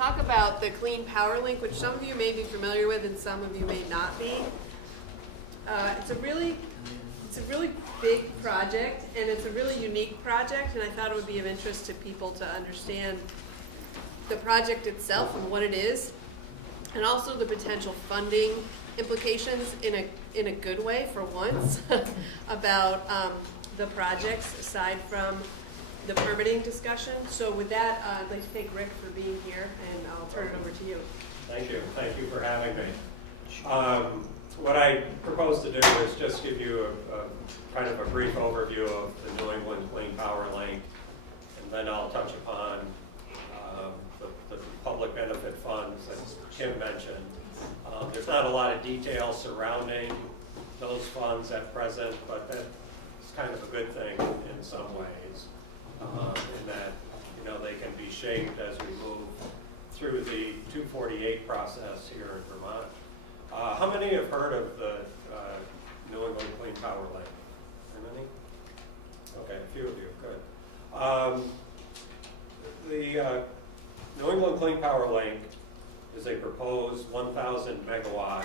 talk about the Clean Power Link, which some of you may be familiar with and some of you may not be. It's a really big project, and it's a really unique project, and I thought it would be of interest to people to understand the project itself and what it is, and also the potential funding implications in a good way for once about the projects aside from the permitting discussion. So with that, I'd like to thank Rick for being here, and I'll turn it over to you. Thank you. Thank you for having me. What I propose to do is just give you a kind of a brief overview of the New England Clean Power Link, and then I'll touch upon the public benefit funds that Kim mentioned. There's not a lot of detail surrounding those funds at present, but that's kind of a good thing in some ways, in that they can be shaped as we move through the 248 process here in Vermont. How many have heard of the New England Clean Power Link? How many? Okay, a few of you, good. The New England Clean Power Link is a proposed 1,000 megawatt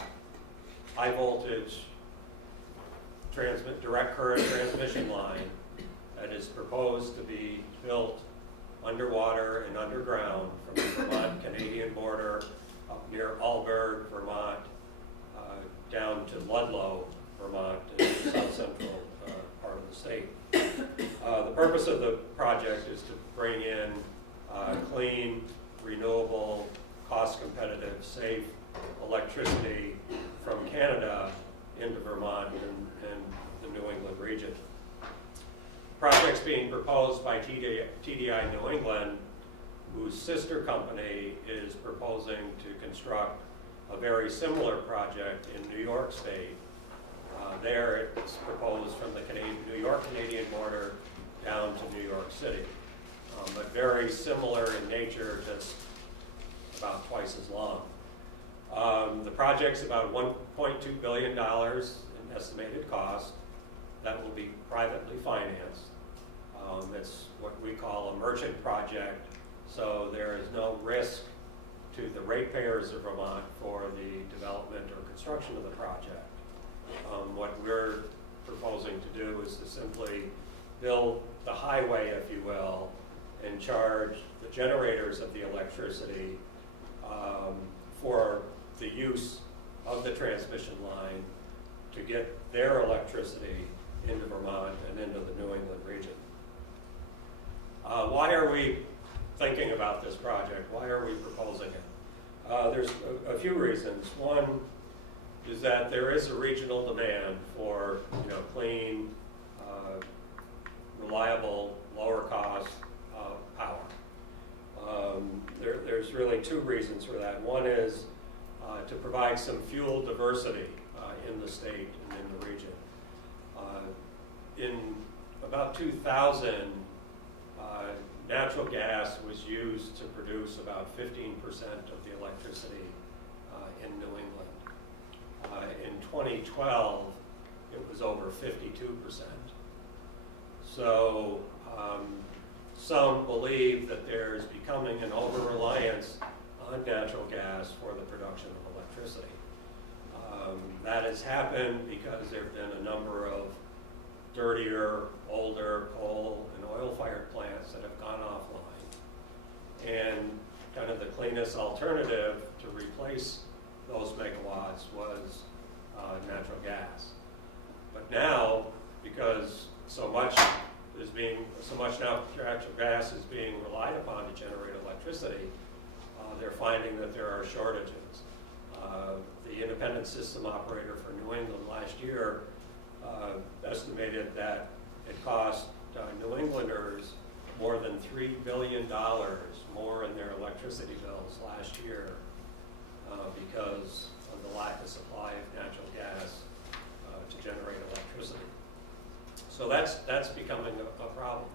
high voltage direct current transmission line that is proposed to be built underwater and underground from the Vermont-Canadian border up near Alburgh, Vermont, down to Ludlow, Vermont, in the south central part of the state. The purpose of the project is to bring in clean, renewable, cost-competitive, safe electricity from Canada into Vermont and the New England region. The project's being proposed by TDI New England, whose sister company is proposing to construct a very similar project in New York State. There it's proposed from the New York-Canadian border down to New York City, but very similar in nature, just about twice as long. The project's about $1.2 billion in estimated cost that will be privately financed. It's what we call a merchant project, so there is no risk to the ratepayers of Vermont for the development or construction of the project. What we're proposing to do is to simply build the highway, if you will, and charge the generators of the electricity for the use of the transmission line to get their electricity into Vermont and into the New England region. Why are we thinking about this project? Why are we proposing it? There's a few reasons. One is that there is a regional demand for clean, reliable, lower cost power. There's really two reasons for that. One is to provide some fuel diversity in the state and in the region. In about 2000, natural gas was used to produce about 15% of the electricity in New England. In 2012, it was over 52%. So some believe that there's becoming an over-reliance on natural gas for the production of electricity. That has happened because there have been a number of dirtier, older coal and oil-fired plants that have gone offline. And kind of the cleanest alternative to replace those megawatts was natural gas. But now, because so much natural gas is being relied upon to generate electricity, they're finding that there are shortages. The independent system operator for New England last year estimated that it cost New Englanders more than $3 billion more in their electricity bills last year because of the lack of supply of natural gas to generate electricity. So that's becoming a problem.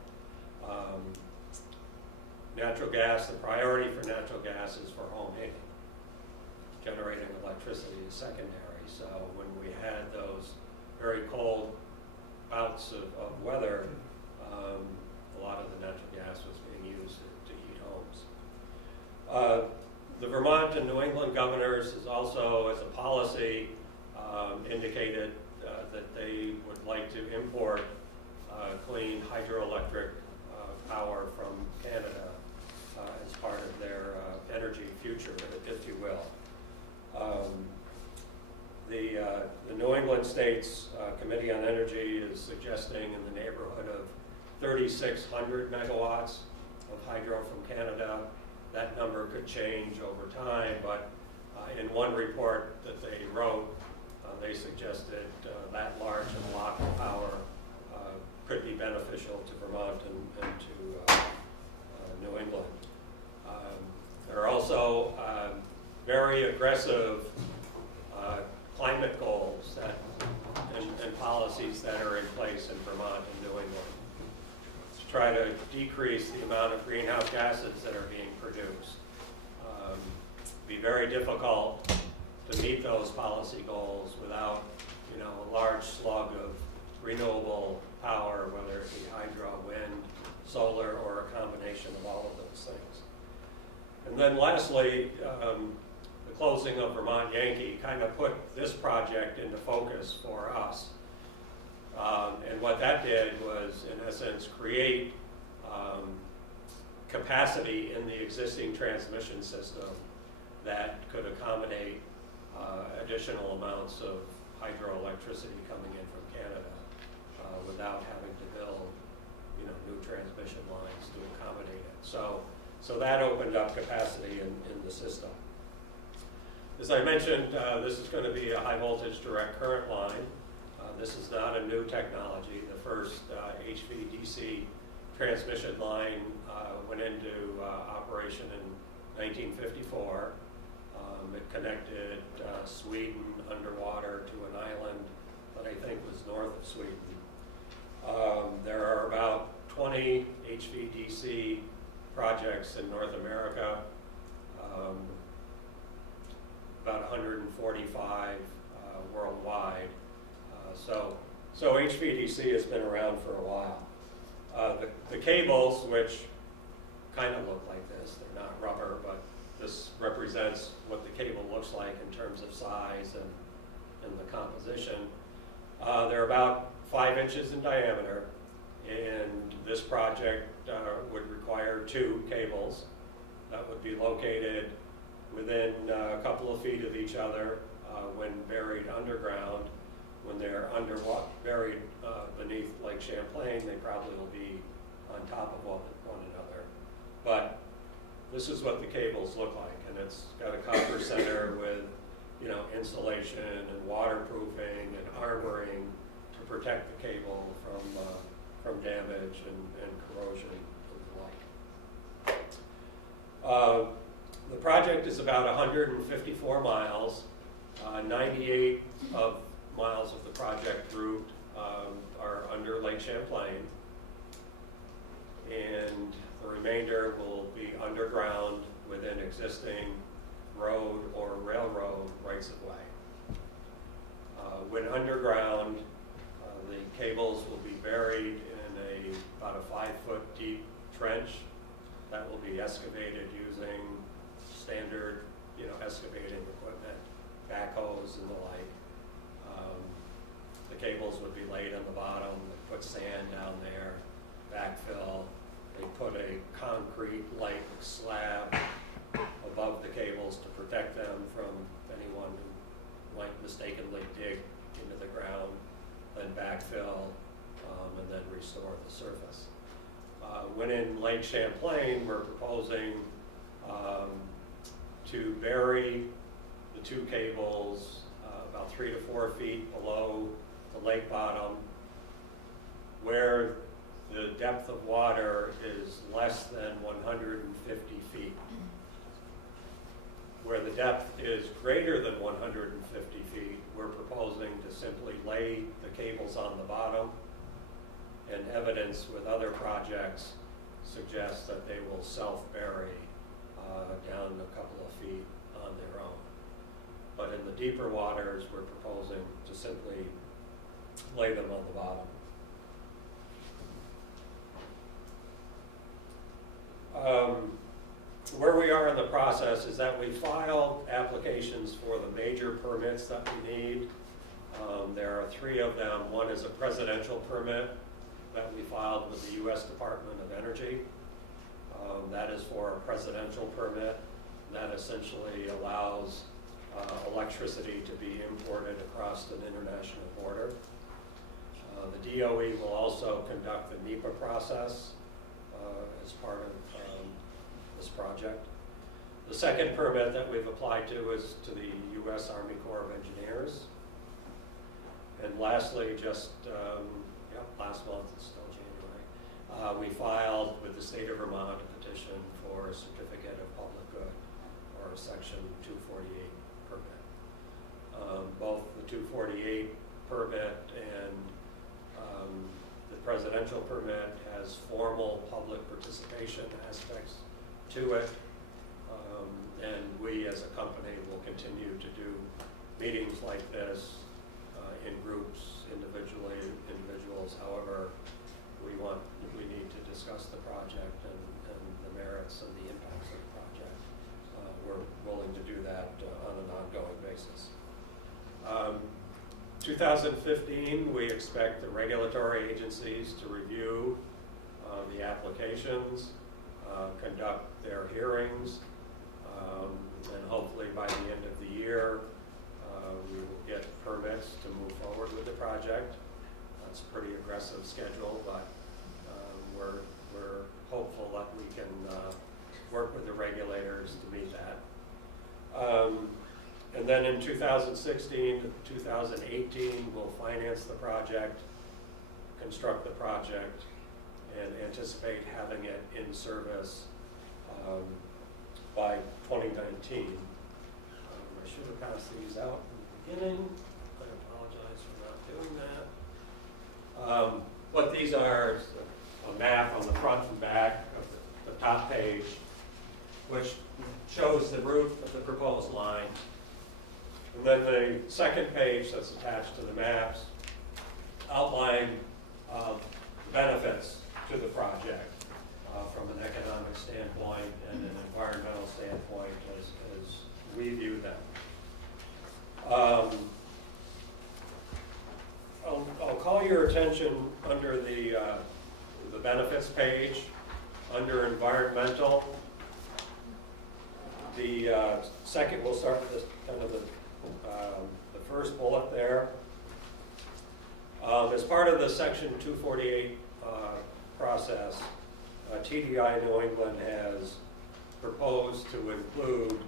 Natural gas, the priority for natural gas is for home heating. Generating electricity is secondary. So when we had those very cold bouts of weather, a lot of the natural gas was being used to heat homes. The Vermont and New England governors has also, as a policy, indicated that they would like to import clean hydroelectric power from Canada as part of their energy future, if you will. The New England States Committee on Energy is suggesting in the neighborhood of 3,600 megawatts of hydro from Canada. That number could change over time, but in one report that they wrote, they suggested that large a block of power could be beneficial to Vermont and to New England. There are also very aggressive climate goals and policies that are in place in Vermont and New England to try to decrease the amount of greenhouse gases that are being produced. Be very difficult to meet those policy goals without, a large slug of renewable power, whether it be hydro, wind, solar, or a combination of all of those things. And then lastly, the closing of Vermont Yankee kind of put this project into focus for us. And what that did was, in essence, create capacity in the existing transmission system that could accommodate additional amounts of hydroelectricity coming in from Canada without having to build, new transmission lines to accommodate it. So that opened up capacity in the system. As I mentioned, this is going to be a high voltage direct current line. This is not a new technology. The first HVDC transmission line went into operation in 1954. It connected Sweden underwater to an island that I think was north of Sweden. There are about 20 HVDC projects in North America, about 145 worldwide. So HVDC has been around for a while. The cables, which kind of look like this, they're not rubber, but this represents what the cable looks like in terms of size and the composition. They're about 5 inches in diameter, and this project would require 2 cables that would be located within a couple of feet of each other when buried underground. When they're buried beneath Lake Champlain, they probably will be on top of one another. But this is what the cables look like, and it's got a copper center with, insulation and waterproofing and armoring to protect the cable from damage and corrosion and the like. The project is about 154 miles. 98 miles of the project route are under Lake Champlain, and the remainder will be underground within existing road or railroad rights of way. When underground, the cables will be buried in about a 5-foot deep trench that will be excavated using standard, excavating equipment, backhoes and the like. The cables would be laid on the bottom, they put sand down there, backfill. They put a concrete-like slab above the cables to protect them from anyone who might mistakenly dig into the ground, then backfill, and then restore the surface. When in Lake Champlain, we're proposing to bury the 2 cables about 3 to 4 feet below the lake bottom, where the depth of water is less than 150 feet. Where the depth is greater than 150 feet, we're proposing to simply lay the cables on the bottom, and evidence with other projects suggests that they will self-bury down a couple of feet on their own. But in the deeper waters, we're proposing to simply lay them on the bottom. Where we are in the process is that we filed applications for the major permits that we need. There are 3 of them. One is a presidential permit that we filed with the U.S. Department of Energy. That is for a presidential permit that essentially allows electricity to be imported across an international border. The DOE will also conduct the NEPA process as part of this project. The second permit that we've applied to is to the U.S. Army Corps of Engineers. And lastly, just last month, it's still January, we filed with the state of Vermont a petition for a certificate of public good, or a Section 248 permit. Both the 248 permit and the presidential permit has formal public participation aspects to it. And we as a company will continue to do meetings like this in groups, individuals, however we need to discuss the project and the merits and the impacts of the project. We're willing to do that on an ongoing basis. 2015, we expect the regulatory agencies to review the applications, conduct their hearings, and hopefully by the end of the year, we will get permits to move forward with the project. That's a pretty aggressive schedule, but we're hopeful that we can work with the regulators to meet that. And then in 2016 to 2018, we'll finance the project, construct the project, and anticipate having it in service by 2019. I should have passed these out in the beginning. I apologize for not doing that. What these are is a map on the front and back of the top page, which shows the route of the proposed line. And then the second page that's attached to the maps outline benefits to the project from an economic standpoint and an environmental standpoint as we view them. I'll call your attention under the benefits page, under environmental. The second, we'll start with this, kind of the first bullet there. As part of the Section 248 process, TDI New England has proposed to include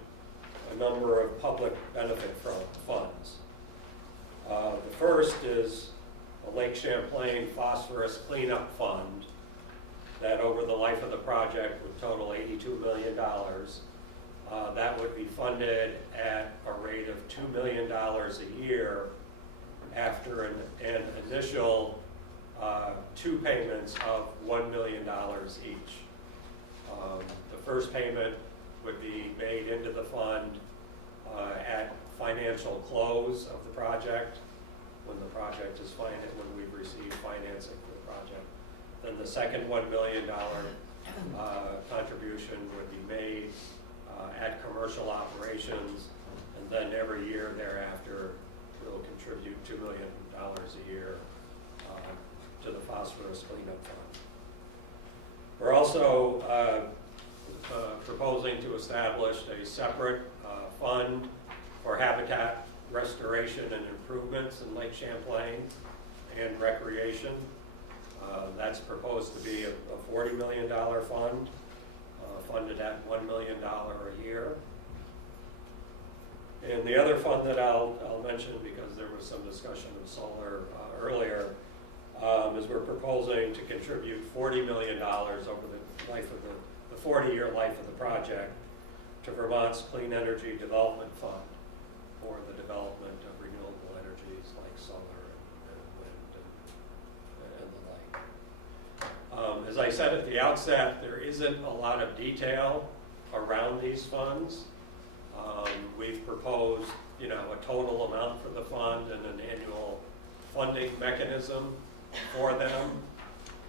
a number of public benefit funds. The first is a Lake Champlain phosphorus cleanup fund that over the life of the project would total $82 million. That would be funded at a rate of $2 million a year after an initial 2 payments of $1 million each. The first payment would be made into the fund at financial close of the project, when the project is financed, when we've received financing for the project. Then the second $1 million contribution would be made at commercial operations, and then every year thereafter we'll contribute $2 million a year to the phosphorus cleanup fund. We're also proposing to establish a separate fund for habitat restoration and improvements in Lake Champlain and recreation. That's proposed to be a $40 million fund, funded at $1 million a year. And the other fund that I'll mention, because there was some discussion of solar earlier, is we're proposing to contribute $40 million over the life of the 40-year life of the project to Vermont's Clean Energy Development Fund for the development of renewable energies like solar and wind and the like. As I said at the outset, there isn't a lot of detail around these funds. We've proposed, a total amount for the fund and an annual funding mechanism for them,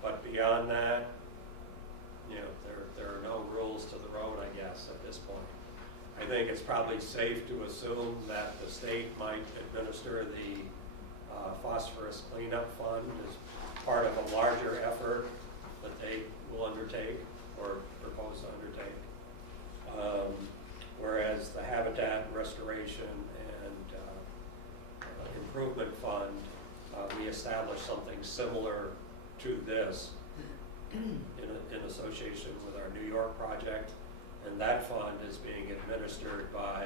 but beyond that, there are no rules to the road, I guess, at this point. I think it's probably safe to assume that the state might administer the phosphorus cleanup fund as part of a larger effort that they will undertake or propose to undertake. Whereas the habitat restoration and improvement fund, we established something similar to this in association with our New York project. And that fund is being administered by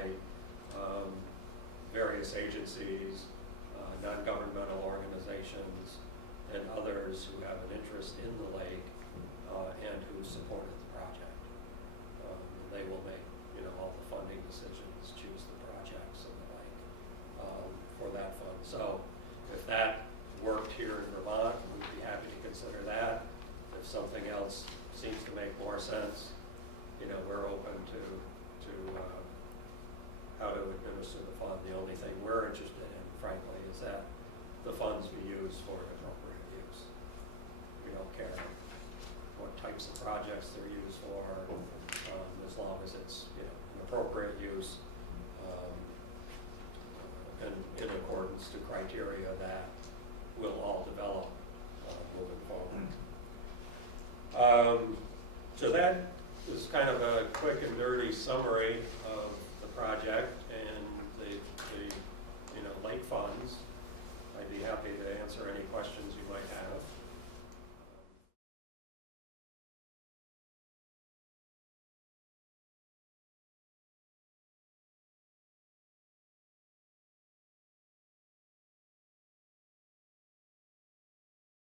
various agencies, non-governmental organizations, and others who have an interest in the lake and who supported the project. They will make, all the funding decisions, choose the projects and the like for that fund. So if that worked here in Vermont, we'd be happy to consider that. If something else seems to make more sense, we're open to how to administer the fund. The only thing we're interested in, frankly, is that the funds be used for an appropriate use. We don't care what types of projects they're used for, as long as it's an appropriate use and in accordance to criteria that we'll all develop moving forward. So that is kind of a quick and dirty summary of the project and the lake funds. I'd be happy to answer any questions you might have.